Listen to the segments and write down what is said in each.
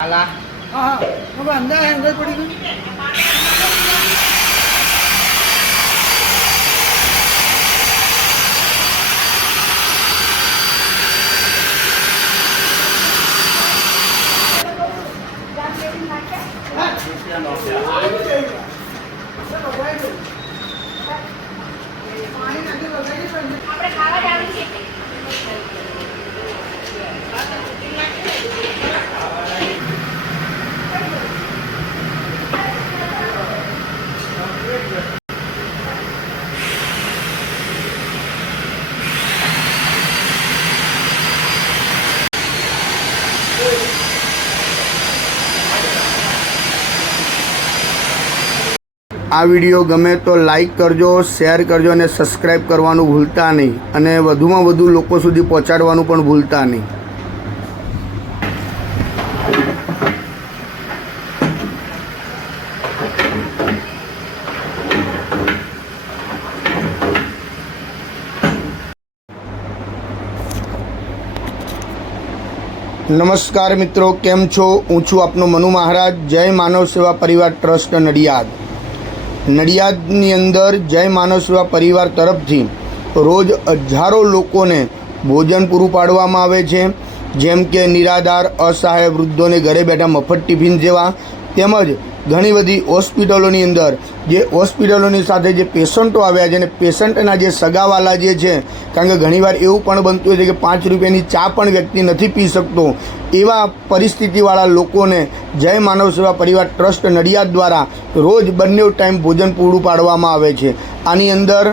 हाँ हाँ अंदर पड़ी गई। આ વિડીયો ગમે તો લાઈક કરજો, શેર કરજો અને સબસ્ક્રાઈબ કરવાનું ભૂલતા નહીં અને વધુમાં વધુ લોકો સુધી પહોંચાડવાનું પણ ભૂલતા નહીં। નમસ્કાર મિત્રો, કેમ છો? હું છું આપનો મનુ મહારાજ, જય માનવ સેવા પરિવાર ટ્રસ્ટ નડિયાદ। નડિયાદની અંદર જય માનવ સેવા પરિવાર તરફથી રોજ હજારો લોકોને ભોજન પૂરું પાડવામાં આવે છે, જેમ કે નિરાધાર, અસહાય વૃદ્ધોને ઘરે બેઠા મફત ટિફિન જેવા, તેમજ ઘણી બધી હોસ્પિટલોની અંદર જે હોસ્પિટલોની સાથે જે પેશન્ટો આવ્યા છે અને પેશન્ટના જે સગાવાલા જે છે, કારણ કે ઘણીવાર એવું પણ બનતું હોય છે કે 5 રૂપિયાની ચા પણ વ્યક્તિ નથી પી શકતો, એવા પરિસ્થિતિવાળા લોકોને જય માનવ સેવા પરિવાર ટ્રસ્ટ નડિયાદ દ્વારા રોજ બંને ટાઈમ ભોજન પૂરું પાડવામાં આવે છે। આની અંદર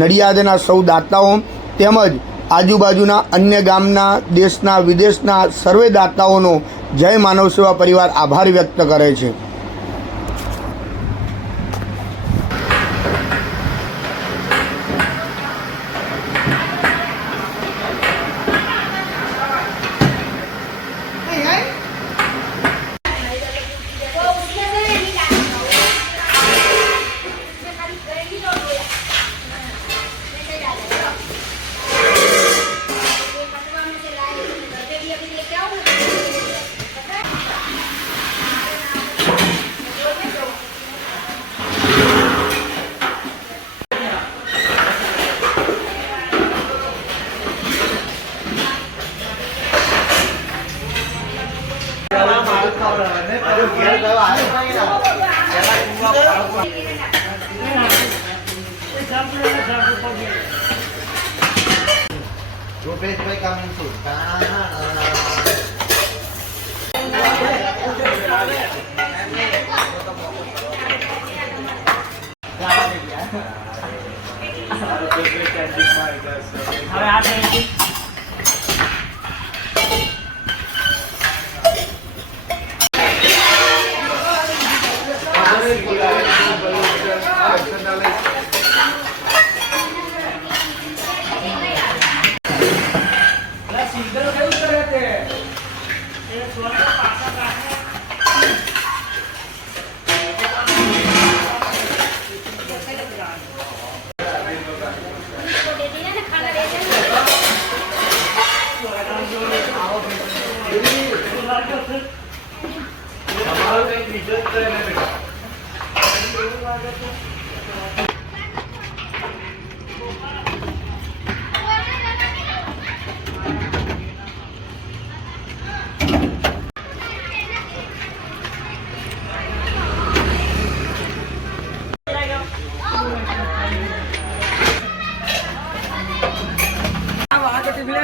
નડિયાદના સૌ દાતાઓ તેમજ આજુબાજુના અન્ય ગામના, દેશના, વિદેશના સર્વે દાતાઓનો જય માનવ સેવા પરિવાર આભાર વ્યક્ત કરે છે। રૂપેશભાઈ કમિંગ છું।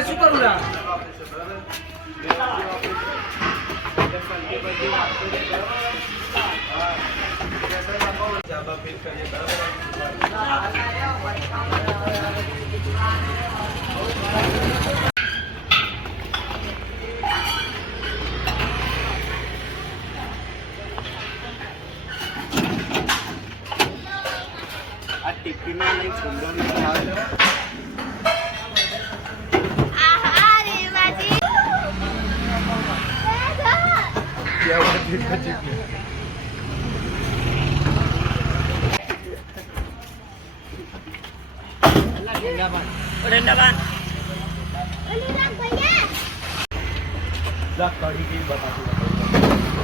શું કરું રા આ ટિફિનમાં નહીં સુંદર Dah kali ini bapak tu.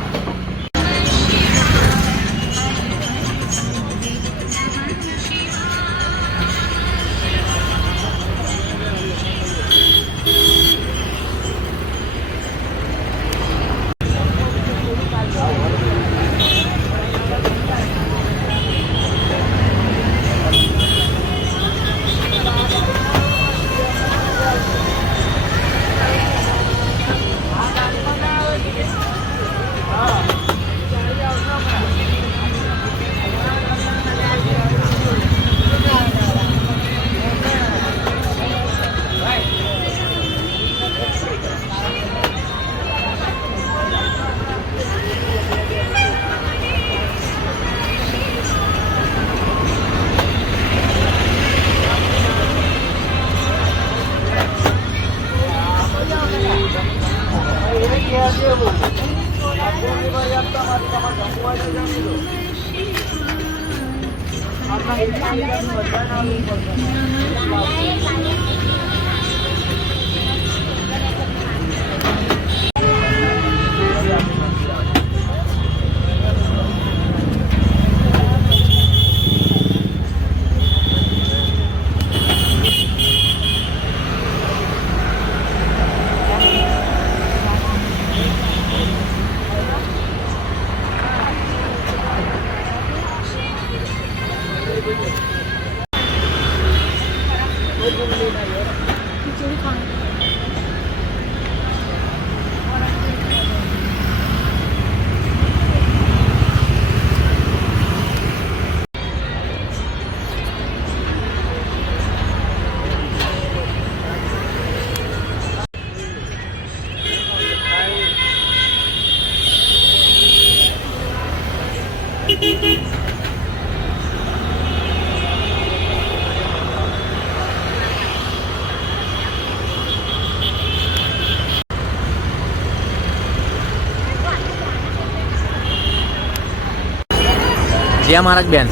જય મહારાજ બેન,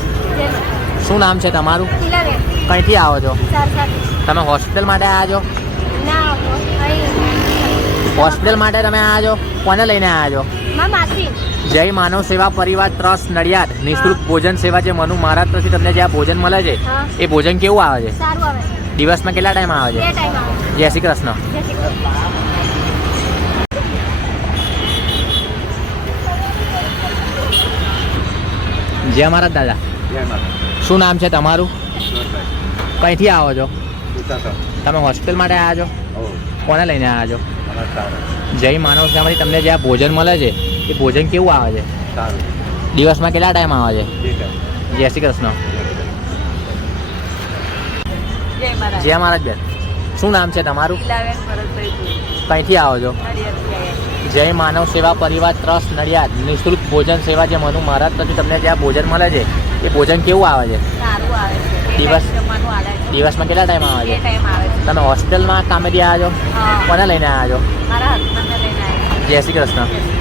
શું નામ છે તમારું? તિલાબેન. કઈથી આવો છો? સારસાથી. તમે હોસ્પિટલ માટે આવ્યા છો? ના હોસ્પિટલ માટે તમે આવ્યા છો? કોને લઈને આવ્યા છો? માસી. જય માનવ સેવા પરિવાર ટ્રસ્ટ નડિયાદ નિઃશુલ્ક ભોજન સેવા જે મનુ મહારાજ તરફથી તમને જે આ ભોજન મળે છે હા. એ ભોજન કેવું આવે છે? સારું આવે. દિવસમાં કેટલા ટાઈમ આવે બે છે? ટાઈમ આવે. જય શ્રી કૃષ્ણ. જય શ્રી કૃષ્ણ. જય મહારાજ દાદા, જય માતા. શું નામ છે તમારું? ઈશ્વરભાઈ. કઈથી આવો છો? ઉતાર. તમે હોસ્પિટલ માટે આવ્યા છો? ઓ કોને લઈને આવ્યા છો? અમારે સારું. જય માનવ સેવામાંથી તમને જે આ ભોજન મળે છે એ ભોજન કેવું આવે છે? સારું. દિવસમાં કેટલા ટાઈમ આવે છે? ઠીક છે. જય શ્રી કૃષ્ણ. જય મહારાજ. જય મહારાજ બેન, શું નામ છે તમારું? તિલાબેન ભરતભાઈ. કઈથી આવો છો? જય માનવ સેવા પરિવાર ટ્રસ્ટ નડિયાદ નિઃશુલ્ક ભોજન સેવા જે મનુ મહારાજ તરફથી તમને જે આ ભોજન મળે છે એ ભોજન કેવું આવે છે? સારું આવે છે. દિવસ- જમવાનું આવે છે. દિવસમાં કેટલા ટાઈમ આવે બે છે? ટાઈમ આવે છે. તમે હોસ્પિટલમાં કામેથી આવ્યા છો? હા. કોને લઈને આવ્યા છો? મારા હસબન્ડને લઈને આવ્યા. જય શ્રી કૃષ્ણ.